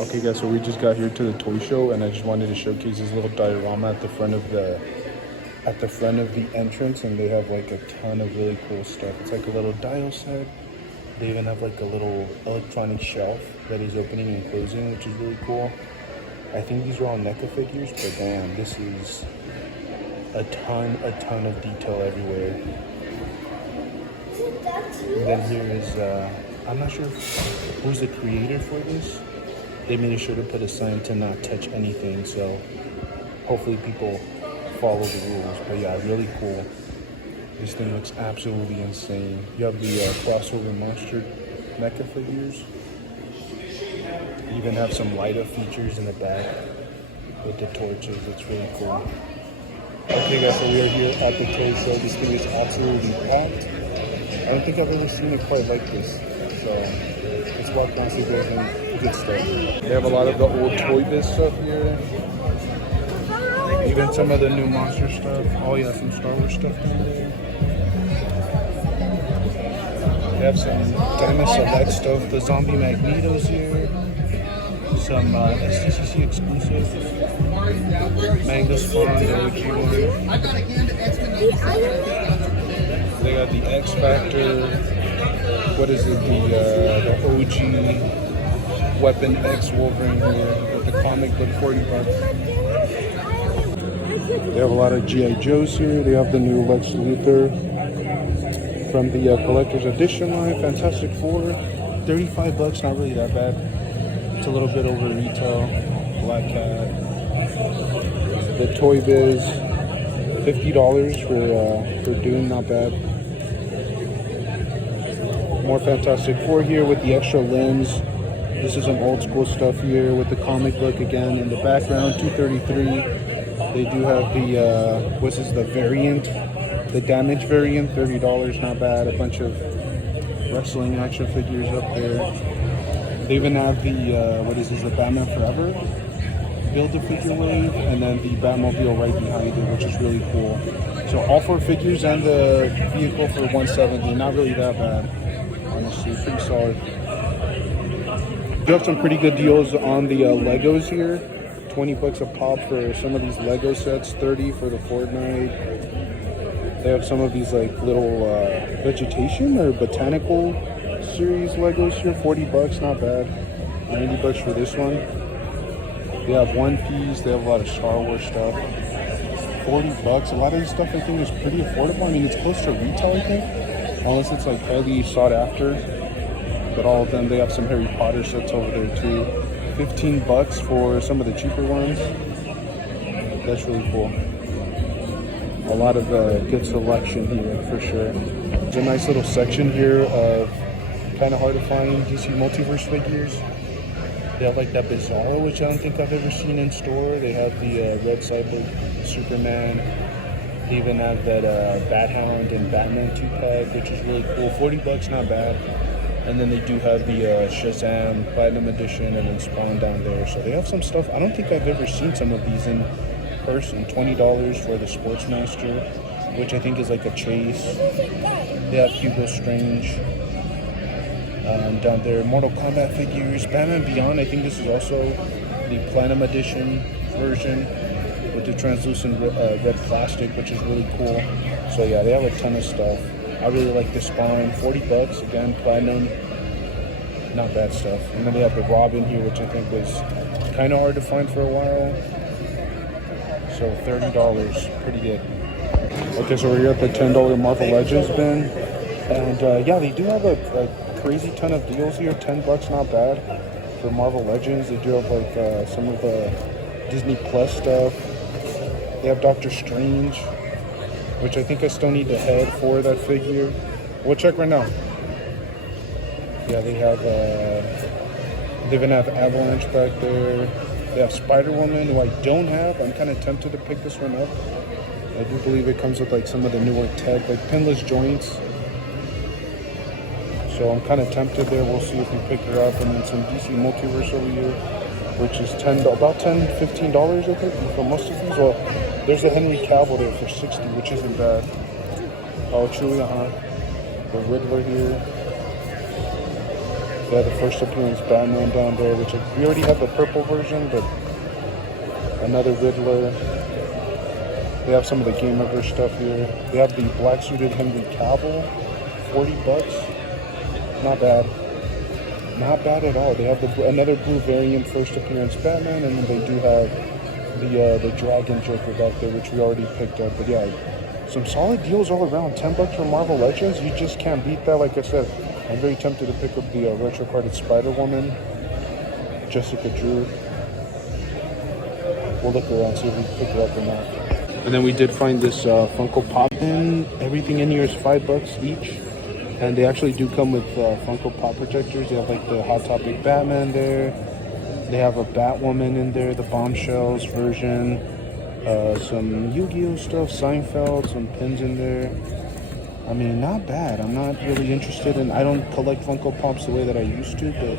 Okay guys, so we just got here to the toy show and I just wanted to showcase this little diorama at the front of the entrance, and they have like a ton of really cool stuff. It's like a little dial set. They even have like a little electronic shelf that is opening and closing, which is really cool. I think these are all NECA figures, but damn, this is a ton of detail everywhere. And then here is I'm not sure who's the creator for this. They made sure to put a sign to not touch anything, so hopefully people follow the rules. But yeah, really cool. This thing looks absolutely insane. You have the crossover monster NECA figures. You even have some light up features in the back with the torches. It's really cool. Okay guys, so we are here at the toy show. This thing is absolutely packed. I don't think I've ever seen it quite like this. So let's walk down see if there's any good stuff. They have a lot of the old Toy Biz stuff here. Even some of the new monster stuff. Oh yeah, some Star Wars stuff down there. They have some Diamond Select stuff. The Zombie Magnetos here. Some STCC exclusives. Mango Spawn, the OG one. They got the X Factor. What is it? The OG Weapon X Wolverine here with the comic book, $40. They have a lot of G.I. Joes here. They have the new Lex Luthor from the collector's edition line, Fantastic Four. $35, not really that bad. It's a little bit over retail. Black Cat. The Toy Biz, $50 for Doom, not bad. More Fantastic Four here with the extra limbs. This is some old school stuff here with the comic book again in the background, $233. They do have the, the variant, the damage variant, $30, not bad. A bunch of wrestling action figures up there. They even have the, the Batman Forever Build-A-Figure wave, and then the Batmobile right behind it, which is really cool. So all 4 figures and the vehicle for $170, not really that bad. Honestly, pretty solid. You have some pretty good deals on the Legos here. $20 a pop for some of these Lego sets, $30 for the Fortnite. They have some of these like little vegetation or botanical series Legos here, $40, not bad. $90 for this one. They have One Piece. They have a lot of Star Wars stuff. $40. A lot of this stuff I think is pretty affordable. I mean, it's close to retail, I think, unless it's like highly sought after. But all of them, they have some Harry Potter sets over there too. $15 for some of the cheaper ones. That's really cool. A lot of good selection here for sure. There's a nice little section here of kind of hard to find DC Multiverse figures. They have like that Bizarro, which I don't think I've ever seen in store. They have the Red Cyborg, Superman. They even have that Bat-Hound and Batman 2-pack, which is really cool. $40, not bad. And then they do have the Shazam Platinum Edition and then Spawn down there. So they have some stuff. I don't think I've ever seen some of these in person. $20 for the Sportsmaster, which I think is like a chase. They have Hugo Strange down there. Mortal Kombat figures. Batman Beyond, I think this is also the Platinum Edition version with the translucent red plastic, which is really cool. So yeah, they have a ton of stuff. I really like the Spawn, $40, again, Platinum, not bad stuff. And then they have the Robin here, which I think was kind of hard to find for a while. So $30, pretty good. Okay, so we're here at the $10 Marvel Legends bin. And yeah, they do have a crazy ton of deals here, $10, not bad for Marvel Legends. They do have like some of the Disney Plus stuff. They have Doctor Strange, which I think I still need the head for that figure. We'll check right now. Yeah, they have, they even have Avalanche back there. They have Spider-Woman, who I don't have. I'm kind of tempted to pick this one up. I do believe it comes with like some of the newer tech, like pinless joints. So I'm kind of tempted there. We'll see if we pick her up. And then some DC Multiverse over here, which is about $10, $15, I think, for most of these. Well, there's a Henry Cavill there for $60, which isn't bad. Oh, Chewie, The Riddler here. They have the first appearance Batman down there, which we already have the purple version, but another Riddler. They have some of the Game Over stuff here. They have the black suited Henry Cavill, $40. Not bad. Not bad at all. They have another blue variant first appearance Batman, and then they do have the Dragon Joker back there, which we already picked up. But yeah, some solid deals all around. $10 for Marvel Legends. You just can't beat that. Like I said, I'm very tempted to pick up the retro carded Spider-Woman, Jessica Drew. We'll look around, see if we pick her up or not. And then we did find this Funko Pop in. Everything in here is $5 each. And they actually do come with Funko Pop projectors. They have like the Hot Topic Batman there. They have a Batwoman in there, the Bombshells version. Some Yu-Gi-Oh stuff, Seinfeld, some pins in there. I mean, not bad. I'm not really interested in, I don't collect Funko Pops the way that I used to, but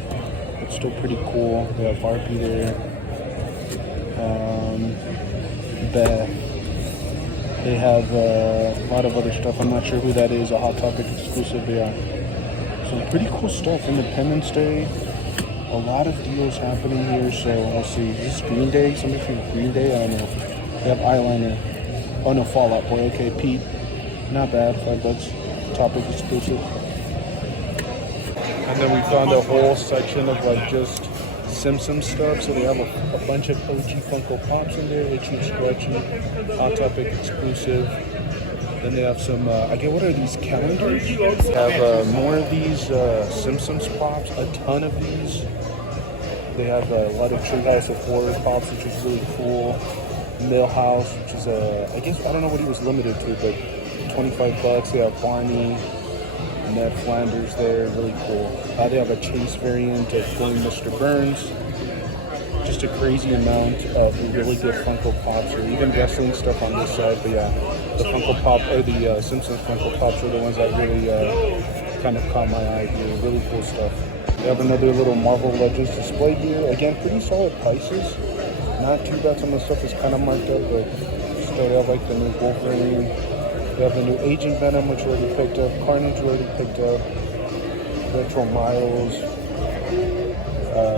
it's still pretty cool. They have Barbie there. Beth. They have a lot of other stuff. I'm not sure who that is, a Hot Topic exclusive. Yeah. Some pretty cool stuff. Independence Day. A lot of deals happening here. So let's see. Is this Green Day? Somebody from Green Day? I don't know. They have eyeliner. Oh no, Fall Out Boy. Okay, Pete. Not bad. $5. Topic exclusive. And then we found a whole section of like just Simpsons stuff. So they have a bunch of OG Funko Pops in there, Itchy and Scratchy, Hot Topic exclusive. Then they have some, what are these, calendars? They have more of these Simpsons Pops, a ton of these. They have a lot of Treehouse of Horror Pops, which is really cool. Millhouse, which is I don't know what he was limited to, but $25. They have Barney, Ned Flanders there, really cool. They have a Chase variant of Killing Mr. Burns. Just a crazy amount of really good Funko Pops, or even wrestling stuff on this side. But yeah, the Funko Pop, or the Simpsons Funko Pops are the ones that really kind of caught my eye here. Really cool stuff. We have another little Marvel Legends display here. Again, pretty solid prices. Not too bad. Some of the stuff is kind of marked up, but still they have like the new Wolverine. They have the new Agent Venom, which we already picked up. Carnage we already picked up. Retro Miles.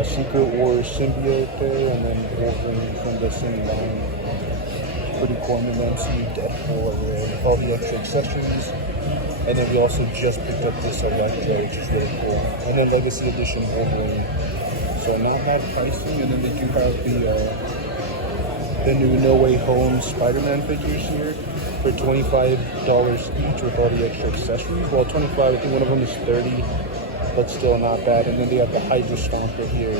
Secret Wars Symbiote there, and then Wolverine from the same line. Pretty cool. And then MCU Deadpool with all the extra accessories. And then we also just picked up this Electro, which is really cool. And then Legacy Edition Wolverine. So not bad pricing. And then they do have the new No Way Home Spider-Man figures here for $25 each with all the extra accessories. Well, 25, I think one of them is 30, but still not bad. And then they have the Hydra Stomper here.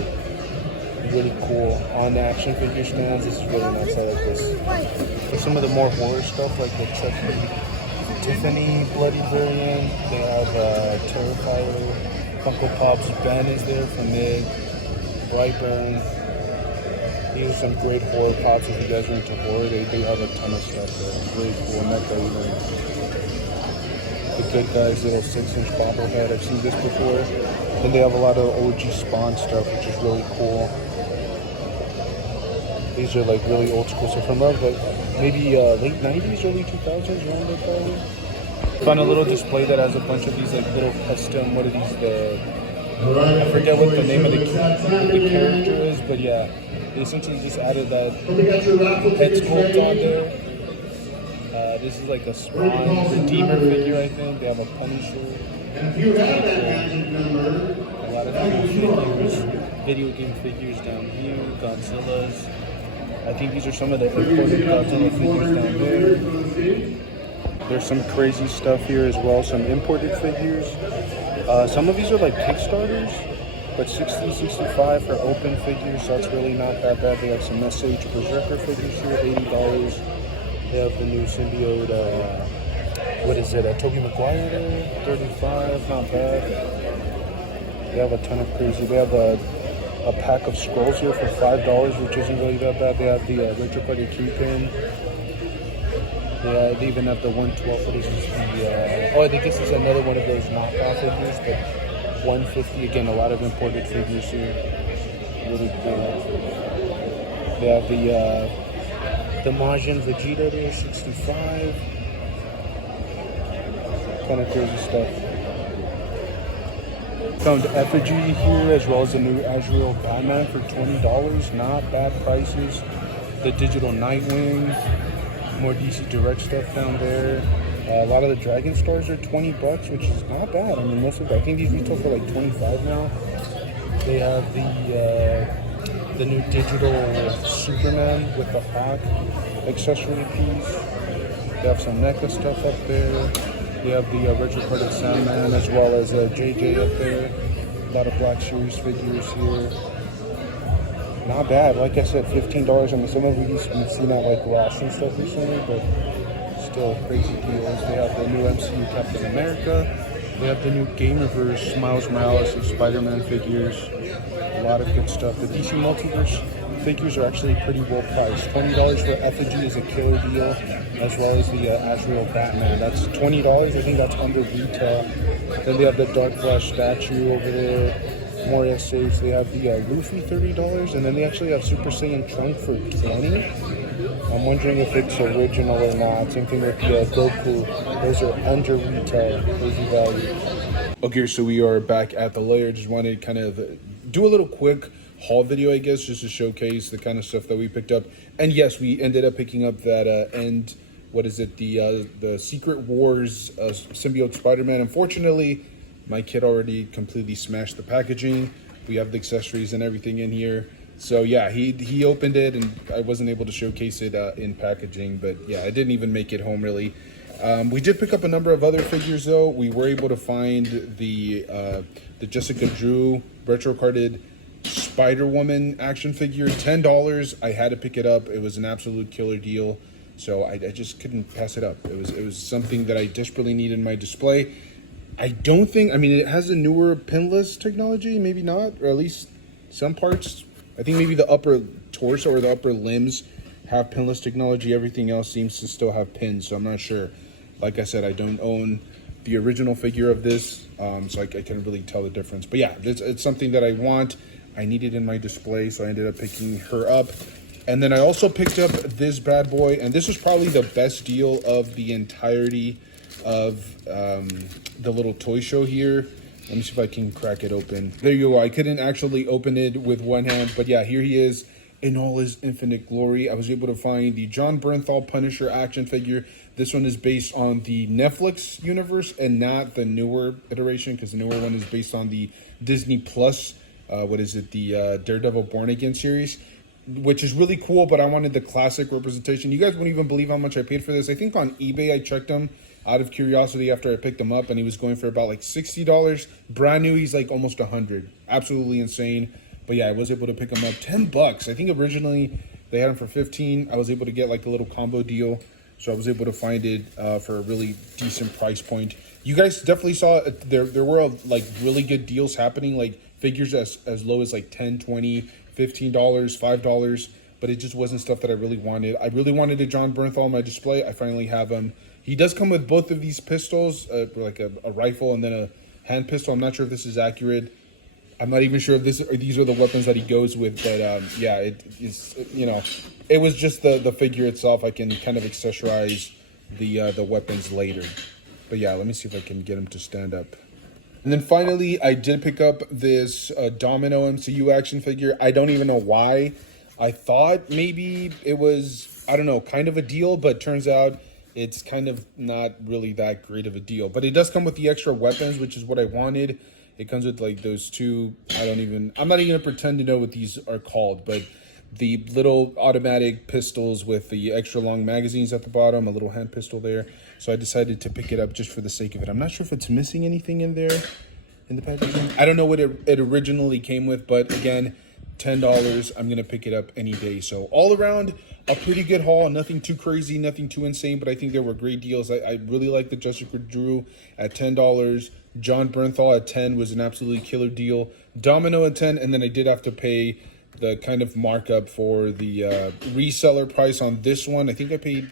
Really cool. On the action figure stands, this is really nice. I like this. For some of the more horror stuff, like the Chuck Tiffany Bloody variant, they have Terrifier, Funko Pops, Ben is there from Mig, Brightburn. These are some great horror pops. If you guys are into horror, they have a ton of stuff there. It's really cool. Mecha even. The Good Guys little 6-inch bobblehead. I've seen this before. Then they have a lot of OG Spawn stuff, which is really cool. These are like really old school stuff from like maybe late 90s, early 2000s, around that time. Found a little display that has a bunch of these like little custom, what are these, I forget what the name of the character is, but yeah, they essentially just added that head sculpt on there. This is like a Spawn Redeemer figure, I think. They have a Punisher. A lot of figures, video game figures down here, Godzilla's. I think these are some of the imported Godzilla figures down there. There's some crazy stuff here as well, some imported figures. Some of these are like Kickstarters, but 60, 65 for open figures, so that's really not that bad. They have some SH Berserker figures here, $80. They have the new symbiote, Tobey Maguire there, $35, not bad. They have a ton of crazy. They have a pack of scrolls here for $5, which isn't really that bad. They have the retro party Kingpin. Yeah, they even have the 112. What is this? I think this is another one of those knockoff figures, but $150. Again, a lot of imported figures here. Really cool. They have the Majin Vegeta there, $65. Kind of crazy stuff. Found Effigy here as well as the new Azrael Batman for $20. Not bad prices. The digital Nightwing, more DC Direct stuff down there. A lot of the Dragon Stars are 20 bucks, which is not bad. I mean, most of I think these retail for like 25 now. They have the new digital Superman with the Hawk accessory piece. They have some NECA stuff up there. They have the retro carded Sandman as well as JJ up there. A lot of Black Series figures here. Not bad. Like I said, $15. I mean, some of these we've seen at like Ross and stuff recently, but still crazy deals. They have the new MCU Captain America. They have the new Gamerverse Miles Morales and Spider-Man figures. A lot of good stuff. The DC Multiverse figures are actually pretty well priced. $20 for Effigy is a killer deal, as well as the Azrael Batman. That's $20. I think that's under retail. Then they have the Dark Flash statue over there. More essays. They have the Luffy $30, and then they actually have Super Saiyan Trunk for $20. I'm wondering if it's original or not. Same thing with the Goku. Those are under retail. Crazy value. Okay, so we are back at the lair. Just wanted to kind of do a little quick haul video, I guess, just to showcase the kind of stuff that we picked up. And yes, we ended up picking up that the Secret Wars symbiote Spider-Man. Unfortunately, my kid already completely smashed the packaging. We have the accessories and everything in here. So yeah, he opened it and I wasn't able to showcase it in packaging, but yeah, I didn't even make it home really. We did pick up a number of other figures though. We were able to find the Jessica Drew retro carded Spider-Woman action figure, $10. I had to pick it up. It was an absolute killer deal. So I just couldn't pass it up. It was something that I desperately needed in my display. I don't think, I mean, it has a newer pinless technology, maybe not, or at least some parts. I think maybe the upper torso or the upper limbs have pinless technology. Everything else seems to still have pins, so I'm not sure. Like I said, I don't own the original figure of this, so I can't really tell the difference. But yeah, it's something that I want. I need it in my display, so I ended up picking her up. And then I also picked up this bad boy, and this was probably the best deal of the entirety of the little toy show here. Let me see if I can crack it open. There you go. I couldn't actually open it with one hand, but yeah, here he is in all his infinite glory. I was able to find the John Bernthal Punisher action figure. This one is based on the Netflix universe and not the newer iteration, because the newer one is based on the Disney Plus, the Daredevil Born Again series, which is really cool, but I wanted the classic representation. You guys wouldn't even believe how much I paid for this. I think on eBay I checked them out of curiosity after I picked him up, and he was going for about like $60. Brand new, he's like almost $100. Absolutely insane. But yeah, I was able to pick him up. $10. I think originally they had him for $15. I was able to get like a little combo deal, so I was able to find it for a really decent price point. You guys definitely saw there were like really good deals happening, like figures as low as like $10, $20, $15, $5, but it just wasn't stuff that I really wanted. I really wanted a John Bernthal on my display. I finally have him. He does come with both of these pistols, like a rifle and then a hand pistol. I'm not sure if this is accurate. I'm not even sure if these are the weapons that he goes with, but yeah, it was just the figure itself. I can kind of accessorize the weapons later. But yeah, let me see if I can get him to stand up. And then finally, I did pick up this Domino MCU action figure. I don't even know why. I thought maybe it was, I don't know, kind of a deal, but turns out it's kind of not really that great of a deal. But it does come with the extra weapons, which is what I wanted. It comes with like those two, I'm not even gonna pretend to know what these are called, but the little automatic pistols with the extra long magazines at the bottom, a little hand pistol there. So I decided to pick it up just for the sake of it. I'm not sure if it's missing anything in there in the packaging. I don't know what it originally came with, but again, $10. I'm gonna pick it up any day. So all around, a pretty good haul. Nothing too crazy, nothing too insane, but I think there were great deals. I really like the Jessica Drew at $10. John Bernthal at $10 was an absolutely killer deal. Domino at $10, and then I did have to pay the kind of markup for the reseller price on this one. I think I paid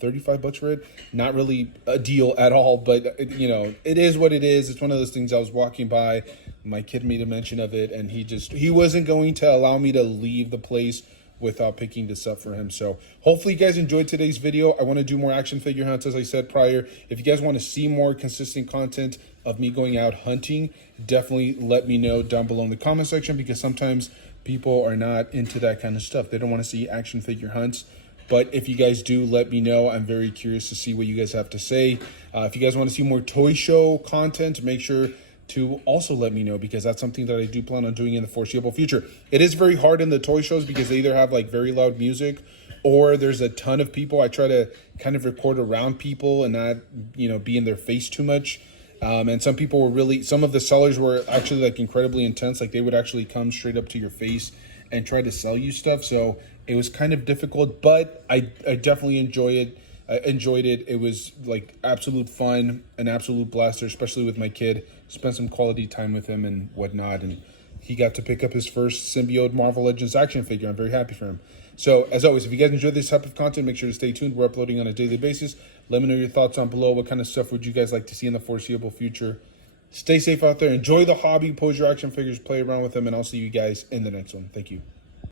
$35 for it. Not really a deal at all, but you know, it is what it is. It's one of those things. I was walking by, my kid made a mention of it, and he wasn't going to allow me to leave the place without picking this up for him. So hopefully you guys enjoyed today's video. I want to do more action figure hunts, as I said prior. If you guys want to see more consistent content, of me going out hunting, definitely let me know down below in the comment section, because sometimes people are not into that kind of stuff. They don't want to see action figure hunts. But if you guys do, let me know. I'm very curious to see what you guys have to say. If you guys want to see more toy show content, make sure to also let me know, because that's something that I do plan on doing in the foreseeable future. It is very hard in the toy shows because they either have like very loud music or there's a ton of people. I try to kind of record around people and not, be in their face too much. And some people were some of the sellers were actually like incredibly intense. Like they would actually come straight up to your face and try to sell you stuff. So it was kind of difficult, but I definitely enjoyed it. It was like absolute fun, an absolute blaster, especially with my kid. Spent some quality time with him and whatnot. And he got to pick up his first Symbiote Marvel Legends action figure. I'm very happy for him. So as always, if you guys enjoy this type of content, make sure to stay tuned. We're uploading on a daily basis. Let me know your thoughts down below. What kind of stuff would you guys like to see in the foreseeable future? Stay safe out there. Enjoy the hobby. Pose your action figures. Play around with them. And I'll see you guys in the next one. Thank you.